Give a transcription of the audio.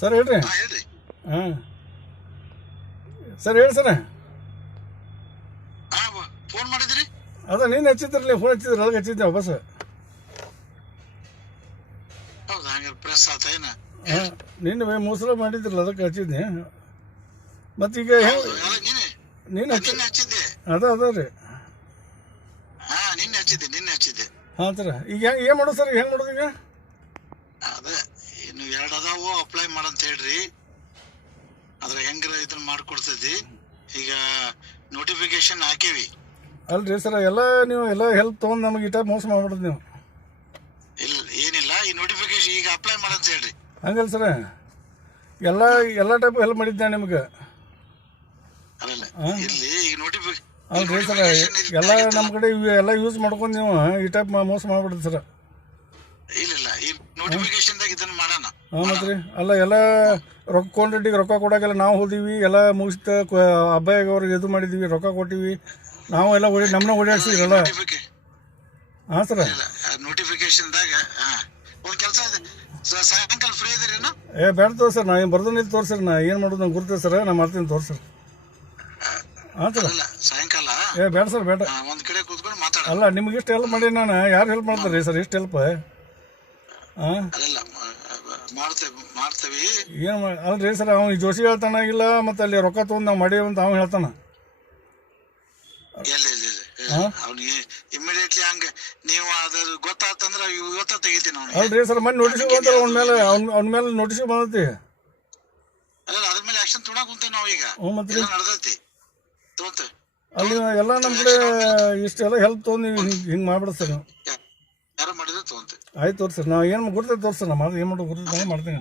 Sir ಹೇಳ್ರಿ. ಹಾ ಹೇಳ್ರಿ. ಹಾಂ. ಸರ್ ಹೇಳಿ ಸರ್. ಫೋನ್ ಮಾಡಿದ್ರಿ? ಅದ ನೀನು ಹಚ್ಚಿದ್ರಲ್ಲ ಫೋನ್ ಹಚ್ಚಿದ್ರಿ ಅದಕ್ಕೆ ಹಚ್ಚಿದ್ದೆ ಬಸ್. ಹೌದಾ ಹಂಗಾರೆ ಪ್ರೆಸ್ ಆತ ಏನ? ನಿನ್ನೆ ಮೋಸಲ ಮಾಡಿದ್ರಲ್ಲ ಅದಕ್ಕೆ ಹಚ್ಚಿದ್ನಿ ಮತ್ತೀಗ ನೀನೆ ಹಚ್ಚಿದ್ದೆ. ಅದ ಅದ ರೀ. ಹಾ ನಿನ್ನೆ ಹಚ್ಚಿದ್ದೆ ನಿನ್ನೆ ಹಚ್ಚಿದ್ದೆ. ಹಾಂ ಸರ್. ಈಗ ಹೆಂಗೆ ಏನು ಮಾಡೋದು ಸರ್ ಹೆಂಗೆ ಮಾಡೋದು ಈಗ? ಅದೇ ಎರಡು ಅದಾವು ಅಪ್ಲೈ ಮಾಡಂತ ಹೇಳ್ರಿ. ಅದ್ರ ಹೆಂಗ್ರ ಇದನ್ನ ಮಾಡ್ಕೊಡ್ತೈತಿ ಈಗ ನೋಟಿಫಿಕೇಶನ್ ಹಾಕಿವಿ. ಅಲ್ರಿ ಸರ್ ಎಲ್ಲ ನೀವು ಎಲ್ಲ ಹೆಲ್ಪ್ ತೊಗೊಂಡು ನಮಗೆ ಇಟ್ಟ ಮೋಸ ಮಾಡ್ಬಿಡ್ರಿ ನೀವು. ಇಲ್ಲ ಏನಿಲ್ಲ ಈ ನೋಟಿಫಿಕೇಶನ್ ಈಗ ಅಪ್ಲೈ ಮಾಡಂತ ಹೇಳ್ರಿ. ಹಂಗಲ್ಲ ಸರ್. ಎಲ್ಲ ಎಲ್ಲ ಟೈಪ್ ಹೆಲ್ಪ್ ಮಾಡಿದ್ದೆ ನಿಮ್ಗೆ? ಅಲ್ಲಲ್ಲ ಹಾ? ಇರ್ಲಿ ಈಗ ನೋಟಿಫಿಕೇಶನ್ ಅಲ್ರಿ ಸರ್ ಎಲ್ಲ ನಮ್ಮ ಕಡೆ ಇವು ಎಲ್ಲ ಯೂಸ್ ಮಾಡ್ಕೊಂಡು ನೀವು ಈ ಟೈಪ್ ಮೋಸ ಮಾಡ್ಬಿಡ್ರಿ ಸರ್. ಇಲ್ಲ ಇದನ್ನ ಮಾಡೋಣ. ಅಲ್ಲ ಎಲ್ಲ ರೊಕ್ಕ ಕೊಂಡ್ರೆಡ್ಡಿಗೆ ರೊಕ್ಕ ಕೊಡೋಕೆಲ್ಲ ನಾವು ಹೋದಿವಿ. ಎಲ್ಲ ಮುಗಿಸ್ತ ಅಬ್ಬಾಯಿಗೆ ಅವ್ರಿಗೆ ಇದು ಮಾಡಿದ್ದೀವಿ ರೊಕ್ಕ ಕೊಟ್ಟಿವಿ. ನಾವು ಎಲ್ಲ ಓಡಿ ನಮ್ಮನ್ನ ಓಡಾಡ್ಸಿದ್ರಲ್ಲ ಹಾಂ ಸರ್. ಒಂದ್ ಕೆಲಸ ಸಾಯಂಕಾಲ ಫ್ರೀ ಇದೀರೇನು ಏ ಬೇಡ ತೋರ್ಸರ್ ನಾ ಏನು ಬರ್ದು ನಿಂತು ತೋರ್ಸರ್ ನಾ ಏನು ಮಾಡೋದು ನಂಗೆ ಗುರುತ ಸರ್ ನಾ ಮಾಡ್ತೀನಿ ತೋರ್ಸರ್ ಹಾಂ ಸರ್. ಸಾಯಂಕಾಲ? ಏ ಬೇಡ ಸರ್ ಬೇಡ. ಆ, ಒಂದ್ ಕಡೆ ಕೂತ್ಕೊಂಡು ಮಾತಾಡ ಅಲ್ಲ ನಿಮ್ಗೆ ಇಷ್ಟು ಹೆಲ್ಪ್ ಮಾಡಿ ನಾನು ಯಾರು ಹೆಲ್ಪ್ ಮಾಡ್ತಾರೆ ಸರ್ ಇಷ್ಟು ಹೆಲ್ಪ್ ಮ- ಮಾಡ್ತೇವೆ. ಏನು ಅಲ್ರಿ ಸರ್ ಅವ್ನು ಜೋಶಿ ಹೇಳ್ತಾನ ಇಲ್ಲ ಮತ್ತು ಅಲ್ಲಿ ರೊಕ್ಕ ತೊಗೊಂಡು ನಾವು ಮಾಡಿ ಅಂತ ಅವ್ನು ಹೇಳ್ತಾನ? ಇಲ್ಲ ಇಲ್ಲ ಇಲ್ಲ ಹಾ? ಅವ್ನಿಗೆ ಇಮಿಡಿಯೇಟ್ಲಿ ಹಂಗೆ ನೀವು ಗೊತ್ತಾತಂದ್ರೆ ಇವತ್ತ ತೆಗಿತೀನಿ ಅಲ್ರಿ ಸರ್ ನೋಟಿಸ್ ಅವ್ನ ಮೇಲೆ ಅವ್ನ ಅವ್ನ ಮೇಲೆ ನೋಟಿಸ್ ಬಂದೈತಿ. ಅಲ್ಲ ಅದ್ರ ಮೇಲೆ ಆಕ್ಷನ್ ತೊಗೊಳಕ್ ಕುಂತೇವ್ ನಾವು ಈಗ. ಹ್ಞೂ ಮತ್ತೆ ಎಲ್ಲ ನಡ್ದೈತಿ. ತಗೊಂತ ಅಲ್ಲಿ ಎಲ್ಲ ನಮ್ಮ ಕಡೆ ಇಷ್ಟೆಲ್ಲ ಹೆಲ್ಪ್ ತೊಗೊಂಡು ಹಿಂಗೆ ಹಿಂಗೆ ಮಾಡ್ಬಿಡ ಸರ್. ನೀವು ಯಾರು ಮಾಡಿದ್ರೆ ತಗೊಂತೀವಿ ಆಯ್ತು ತೋರ್ಸರ್ ನಾವು ಏನು ಗುರ್ತೈತೆ ತೋರ್ಸರ್ ನಮ್ಮ ಏನು ಮಾಡೋದು ಗುರ್ತೈತೆ ಮಾಡ್ತೀನಿ